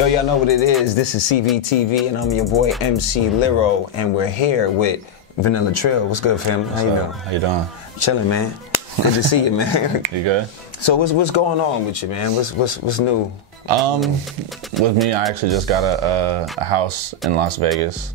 Yo, y'all know what it is. This is CoreVizion TV, and I'm your boy MC Liro, and we're here with Vanilla Trill. What's good, family? How you doing? How you doing? Chilling, man. Good to see you, man. You good? So what's going on with you, man? What's new? With me, I actually just got a house in Las Vegas.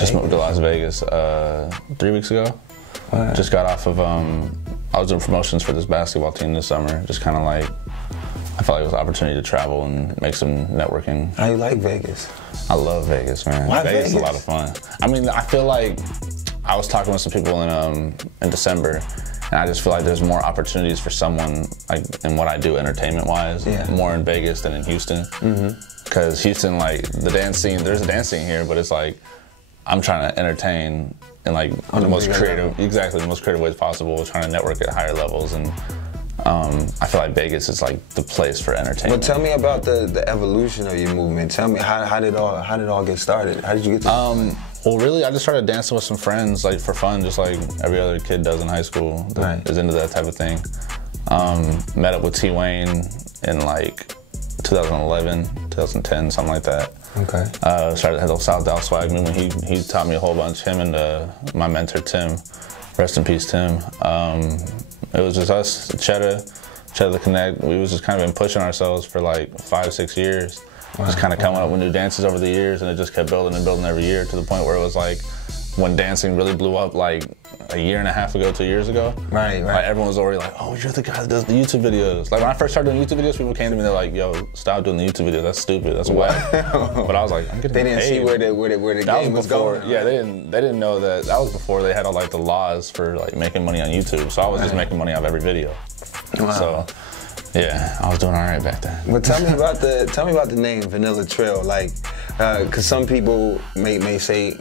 Just moved to Las Vegas 3 weeks ago. What? Just got off of I was doing promotions for this basketball team this summer. Just kind of like, I felt like it was an opportunity to travel and make some networking. How you like Vegas? I love Vegas, man. Why Vegas is a Vegas? lot of fun. I mean, I feel like I was talking with some people in December, and I just feel like there's more opportunities for someone like in what I do entertainment-wise, more in Vegas than in Houston. Because Houston, like the dance scene, there's a dance scene here, but it's like I'm trying to entertain in like the most creative, the most creative ways possible, trying to network at higher levels, and I feel like Vegas is like the place for entertainment. Well, tell me about the evolution of your movement. Tell me how did it all get started? How did you get to Well, really, I just started dancing with some friends, like for fun, just like every other kid does in high school that is into that type of thing. Met up with T-Wayne in like 2011, 2010, something like that. Okay. Started the South Dallas swag movement. He taught me a whole bunch. Him and my mentor Tim, rest in peace Tim. It was just us, Cheddar the Connect. We was just kind of been pushing ourselves for like 5-6 years. Wow. Just kind of coming up with new dances over the years, and it just kept building and building every year to the point where it was like when dancing really blew up like a year and a half ago, 2 years ago. Right. Like everyone was already like, oh, you're the guy that does the YouTube videos. Like when I first started doing YouTube videos, people came to me, they're like, yo, stop doing the YouTube videos. That's stupid. That's whack. But I was like, I'm getting paid. They didn't see where the game was going. Yeah, they didn't know that. That was before they had all like the laws for like making money on YouTube. So I was just making money off every video. Wow. So yeah, I was doing all right back then. But tell me about the name Vanilla Trill, like, cause some people may say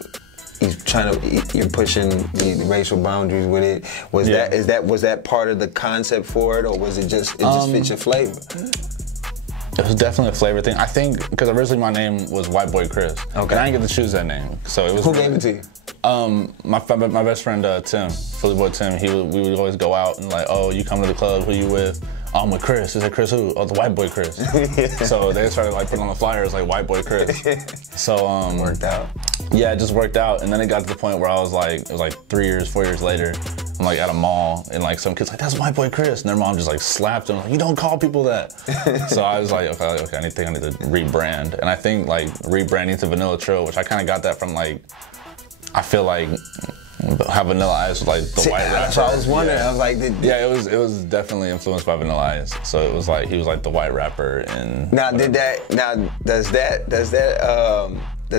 you're pushing the racial boundaries with it. Was that part of the concept for it, or was it just fit your flavor? It was definitely a flavor thing. I think because originally my name was White Boy Chris, and I didn't get to choose that name. So it was. Who gave it to you? My best friend Tim, Philly boy Tim. We would always go out and like, oh, you come to the club, who you with? Oh, I'm with Chris. Is it Chris who? Oh, the White Boy Chris. So they started like putting on the flyers like White Boy Chris. So worked out. Yeah, it just worked out, and then it got to the point where I was like, it was like 4 years later. I'm like at a mall, and like some kids like, that's White Boy Chris, and their mom just like slapped them like, you don't call people that. So I was like, okay, I need to rebrand, and I think like rebranding to Vanilla Trill, which I kind of got that from like, I feel like how Vanilla Ice was like the white rapper. So I was wondering, I was like, it was definitely influenced by Vanilla Ice. So it was like he was like the white rapper. And now does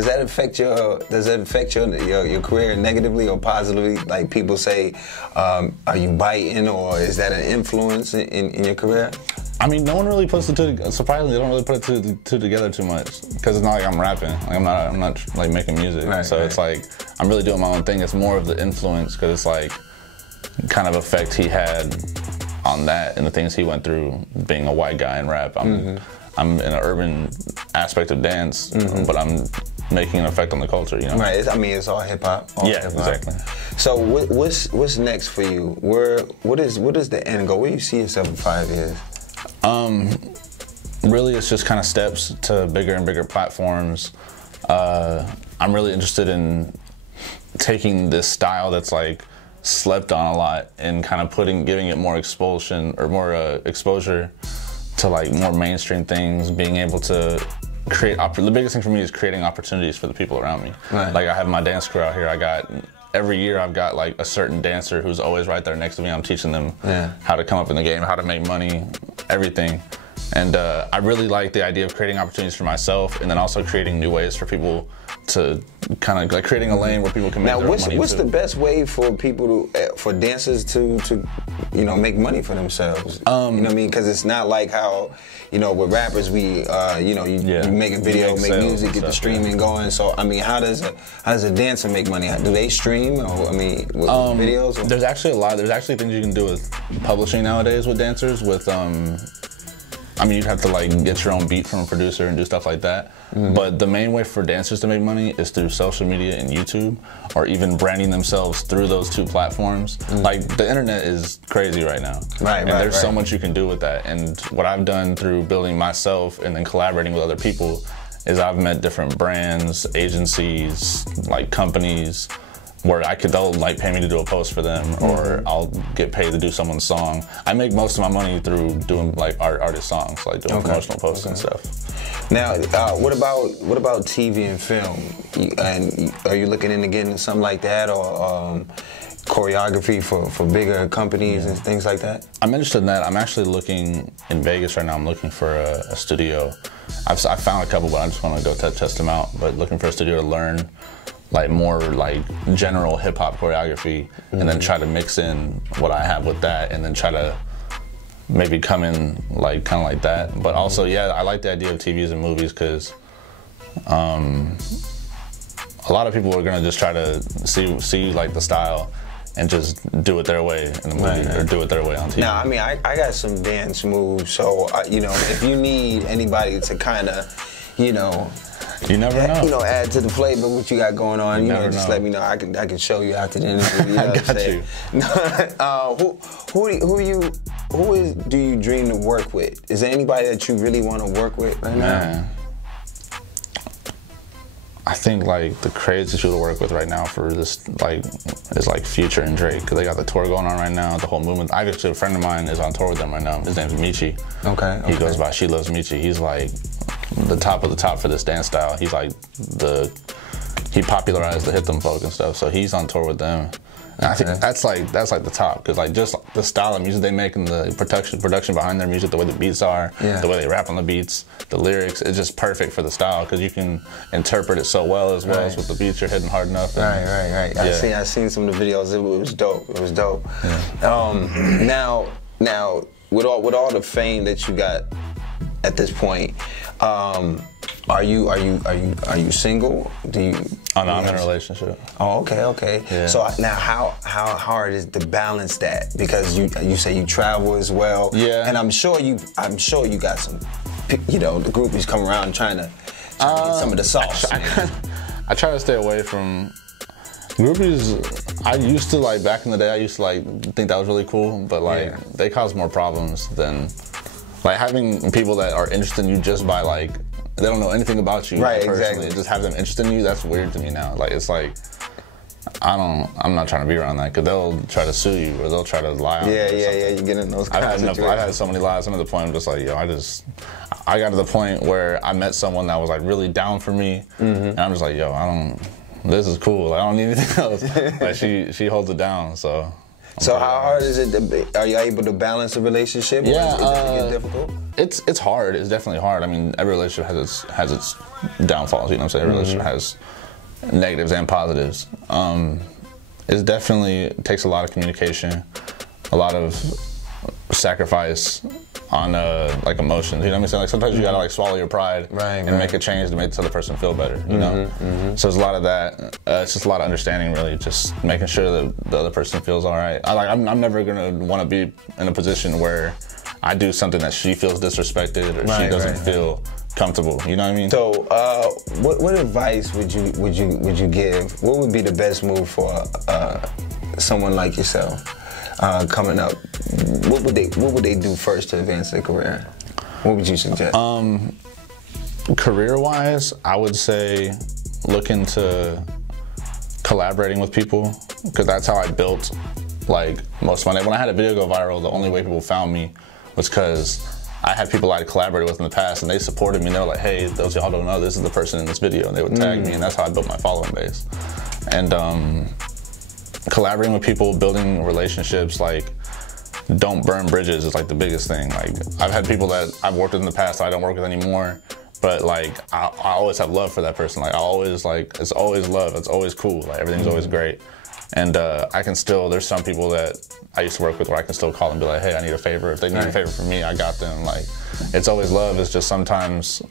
that affect your career negatively or positively? Like people say, are you biting, or is that an influence in your career? I mean, no one really puts the two. Surprisingly, they don't really put the two together too much because it's not like I'm rapping. Like I'm not like making music. It's like I'm really doing my own thing. It's more of the influence because it's like kind of effect he had on that and the things he went through being a white guy in rap. I'm in an urban aspect of dance, but I'm making an effect on the culture. You know. Right. I mean, it's all hip hop. Yeah, exactly. So what's next for you? What is the end goal? Where do you see yourself in 5 years? Really, it's just kind of steps to bigger and bigger platforms. I'm really interested in taking this style that's like slept on a lot and kind of giving it more exposure to like more mainstream things, being able to create, the biggest thing for me is creating opportunities for the people around me. Right. Like I have my dance crew out here. Every year I've got like a certain dancer who's always right there next to me. I'm teaching them how to come up in the game, how to make money, everything. And I really like the idea of creating opportunities for myself and then also creating new ways for people to kind of like creating a lane where people can make their own money. What's the best way for people for dancers to make money for themselves? You know what I mean? Because it's not like how, with rappers we you make a video, make music, get the streaming going. So I mean, how does a dancer make money? Do they stream, or I mean, with videos? Or? There's actually things you can do with publishing nowadays with dancers. I mean, you'd have to like get your own beat from a producer and do stuff like that. But the main way for dancers to make money is through social media and YouTube, or even branding themselves through those two platforms. Like the internet is crazy right now. And there's so much you can do with that. And what I've done through building myself and then collaborating with other people is I've met different brands, agencies, like companies, where they'll like pay me to do a post for them, or I'll get paid to do someone's song. I make most of my money through doing like artist songs, like doing promotional posts and stuff. Now, what about TV and film? And are you looking into getting something like that, or choreography for bigger companies and things like that? I'm interested in that. I'm actually looking in Vegas right now. I'm looking for a studio. I found a couple, but I just want to go test them out. But looking for a studio to learn like more like general hip hop choreography, and then try to mix in what I have with that, and then try to maybe come in like kind of like that. But also, yeah, I like the idea of TVs and movies, because a lot of people are gonna just try to see like the style and just do it their way in the movie, or do it their way on TV. Now, I mean, I got some dance moves, so you know, if you need anybody to kind of, you know, you never know. You know, add to the flavor what you got going on. You know, just let me know. I can show you after the interview. You know I got you. Who do you dream to work with? Is there anybody that you really want to work with right now? I think like the craziest people to work with right now for this is like Future and Drake, because they got the tour going on right now, the whole movement. Actually, a friend of mine is on tour with them right now. His name's Michi. Okay. He goes by She Loves Michi. He's like the top of the top for this dance style. He's like he popularized the hit them folk and stuff. So he's on tour with them. And I think that's like the top, because like just the style of music they make and the production behind their music, the way the beats are, the way they rap on the beats, the lyrics, it's just perfect for the style, because you can interpret it so well as with the beats you're hitting hard enough. And, right. I seen some of the videos. It was dope. It was dope. Yeah. Now with all the fame that you got at this point, are you single? Do you? Oh no, I'm in a relationship. Oh, okay. Yeah. So now, how hard is to balance that? Because you say you travel as well. Yeah. And I'm sure you got some, you know, the groupies come around trying to get some of the sauce. I try to stay away from groupies. I used to, like back in the day, I used to like think that was really cool, but like they cause more problems than like having people that are interested in you just by like, they don't know anything about you personally. Exactly. Just have them interested in you, that's weird to me now. Like, it's like, I'm not trying to be around that, because they'll try to sue you, or they'll try to lie on you. Yeah, you get in those kind of situations. I've had so many lies. I'm at the point I'm just like, yo, I got to the point where I met someone that was like really down for me, and I'm just like, yo, this is cool. I don't need anything else. Like, she holds it down, so. So how hard is it are you able to balance a relationship? Yeah, or is it difficult? It's hard. It's definitely hard. I mean, every relationship has its downfalls. You know what I'm saying? Every relationship has negatives and positives. It definitely takes a lot of communication, a lot of sacrifice on like emotions. You know what I'm saying? Like, sometimes you gotta like swallow your pride and make a change to make the other person feel better. You know? So there's a lot of that. It's just a lot of understanding, really. Just making sure that the other person feels all right. I'm never gonna want to be in a position where I do something that she feels disrespected, or she doesn't feel comfortable. You know what I mean? So, what advice would you give? What would be the best move for someone like yourself coming up? What would they do first to advance their career? What would you suggest? Career-wise, I would say look into collaborating with people, because that's how I built like most of my name. When I had a video go viral, the only way people found me was because I had people I collaborated with in the past, and they supported me, and they were like, hey, those y'all don't know, this is the person in this video, and they would tag me, and that's how I built my following base. And collaborating with people, building relationships, like, don't burn bridges is like the biggest thing. Like, I've had people that I've worked with in the past that I don't work with anymore, but like, I always have love for that person. Like, I always, like, it's always love, it's always cool, like, everything's always great. And I can still, there's some people that I used to work with where I can still call and be like, hey, I need a favor. If they need a favor from me, I got them. Like, it's always love. It's just sometimes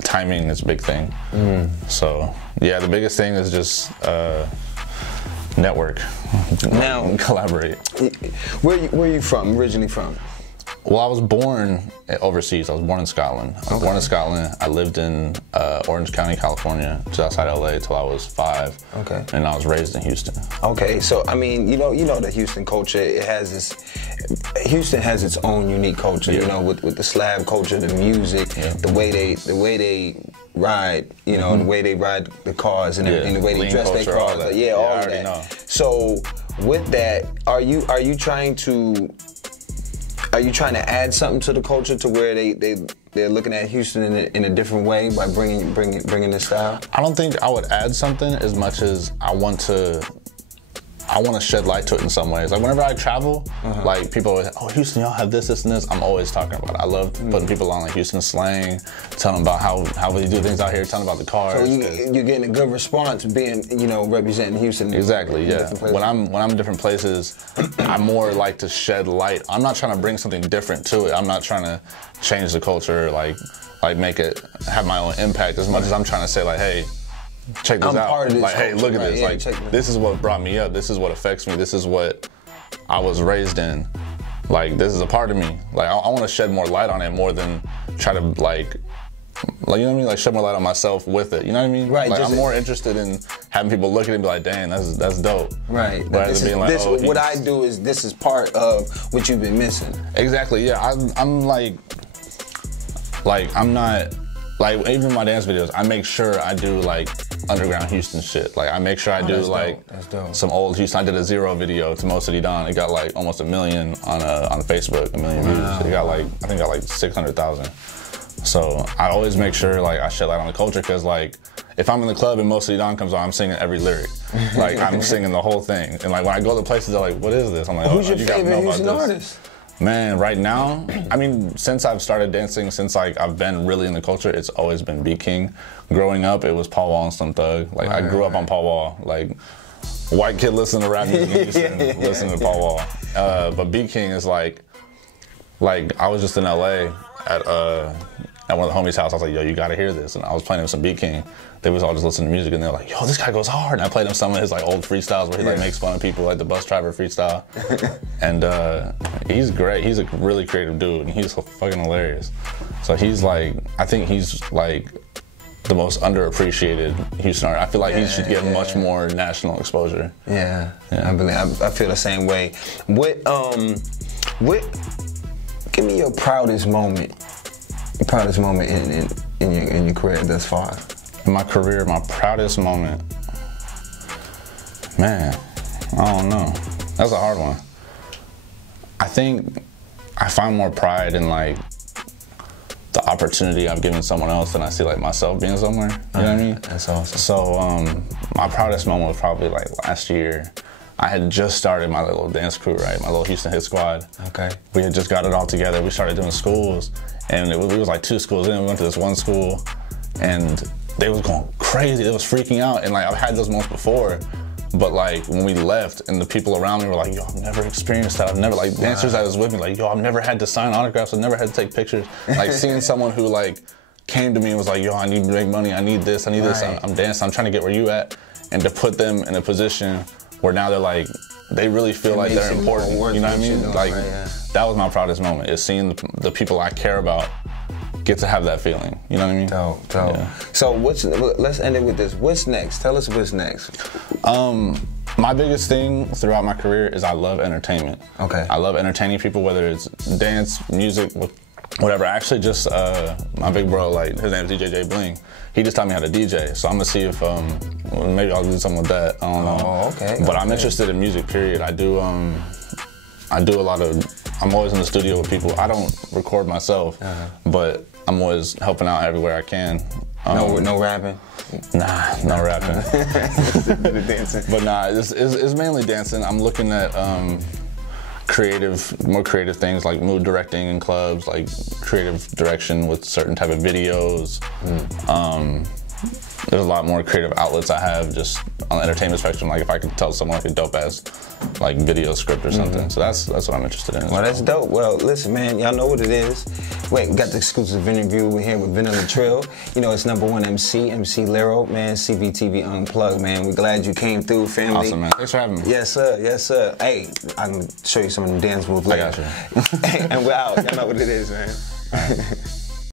timing is a big thing. So, yeah, the biggest thing is just network. Now, collaborate. Where are you from, originally from? Well, I was born overseas. I was born in Scotland. I was born in Scotland. I lived in Orange County, California, just outside LA, till I was 5. Okay. And I was raised in Houston. Okay, so I mean, you know the Houston culture. It has this. Houston has its own unique culture. You know, with the slab culture, the music, the way they ride, you know, the way they ride the cars and everything, the way they dress their cars. All of that. Know. So with that, are you trying to add something to the culture to where they're looking at Houston in a different way by bringing this style? I don't think I would add something as much as I want to shed light to it in some ways. Like whenever I travel, like people always, oh, Houston, y'all have this, and this. I'm always talking about it. I love putting people on like Houston slang, telling them about how we do things out here, telling about the cars. So you're getting a good response being, you know, representing Houston. Exactly, yeah. When I'm in different places, I more like to shed light. I'm not trying to bring something different to it. I'm not trying to change the culture, like make it have my own impact as much as I'm trying to say like, hey, check this out. Like, hey, look at this. Like, this is what brought me up. This is what affects me. This is what I was raised in. Like, this is a part of me. Like, I want to shed more light on it more than try to like, you know what I mean? Like, shed more light on myself with it. You know what I mean? Right. Like, I'm more interested in having people look at it and be like, dang, that's dope. Right. Rather than being like, oh, what I do is this is part of what you've been missing. Exactly. Yeah. I'm not. Like, even in my dance videos, I make sure I do, like, underground Houston shit. Like, I make sure I do, like, some old Houston. I did a Zero video to Mo City Don. It got, like, almost 1 million on Facebook, 1 million views. It got, like, I think it got, like, 600,000. So I always make sure, like, I shed light on the culture, because, like, if I'm in the club and Mo City Don comes on, I'm singing every lyric. Like, I'm singing the whole thing. And, like, when I go to places, they're like, what is this? I'm like, who's your favorite Houston artist? Man, right now, I mean, since I've started dancing, since like I've been really in the culture, it's always been B King. Growing up, it was Paul Wall and Slim Thug. Like I grew up on Paul Wall. Like white kid listening to rap music, listening to Paul Wall. But B King is like I was just in LA at one of the homies' house. I was like, yo, you gotta hear this. And I was playing him some B King. They was all just listening to music, and they're like, yo, this guy goes hard. And I played him some of his like old freestyles where he like makes fun of people, like the bus driver freestyle. And he's great. He's a really creative dude, and he's fucking hilarious. So he's like, I think he's like the most underappreciated Houston artist. I feel like he should get much more national exposure. Yeah. I feel the same way. Give me your proudest moment. Your proudest moment in your career thus far. In my career, my proudest moment, man, I don't know. That's a hard one. I think I find more pride in like the opportunity I've given someone else than I see like myself being somewhere. You know what I mean? That's awesome. So my proudest moment was probably like last year. I had just started my little dance crew, right? My little Houston Hit Squad. Okay. We had just got it all together. We started doing schools, and it was like 2 schools in. We went to this one school, and they was going crazy. It was freaking out, and like I've had those moments before, but like when we left, and the people around me were like, "Yo, I've never experienced that. I've never like dancers that was with me, like, yo, I've never had to sign autographs. I've never had to take pictures." Like seeing someone who like came to me and was like, "Yo, I need to make money. I need this. I need this. I'm dancing. I'm trying to get where you at," and to put them in a position where now they're like, they really feel like they're important. You know what I mean? Like that was my proudest moment. Is seeing the people I care about get to have that feeling. You know what I mean? Dope. Yeah. So let's end it with this. What's next? Tell us what's next. My biggest thing throughout my career is I love entertainment. Okay. I love entertaining people, whether it's dance, music, whatever. Actually, just my big bro, like his name's DJ Bling. He just taught me how to DJ, so I'm gonna see if maybe I'll do something with that. I don't know. Oh, okay. But I'm interested in music. Period. I do a lot of. I'm always in the studio with people. I don't record myself, but I'm always helping out everywhere I can. No rapping? Nah, no rapping. But nah, it's mainly dancing. I'm looking at more creative things like mood directing in clubs, like creative direction with certain type of videos. There's a lot more creative outlets I have just on the entertainment spectrum. Like if I could tell someone like a dope ass like video script or something. So that's what I'm interested in. Well, that's dope. Well, listen, man, y'all know what it is. Wait, we got the exclusive interview. We're here with Vanilla Trill. You know, it's #1 MC Lero, man. CVTV Unplugged, man. We're glad you came through, family. Awesome, man. Thanks for having me. Yes, sir. Yes, sir. Hey, I can show you some of the dance moves later. I got you. And we're out. Y'all know what it is, man. All right.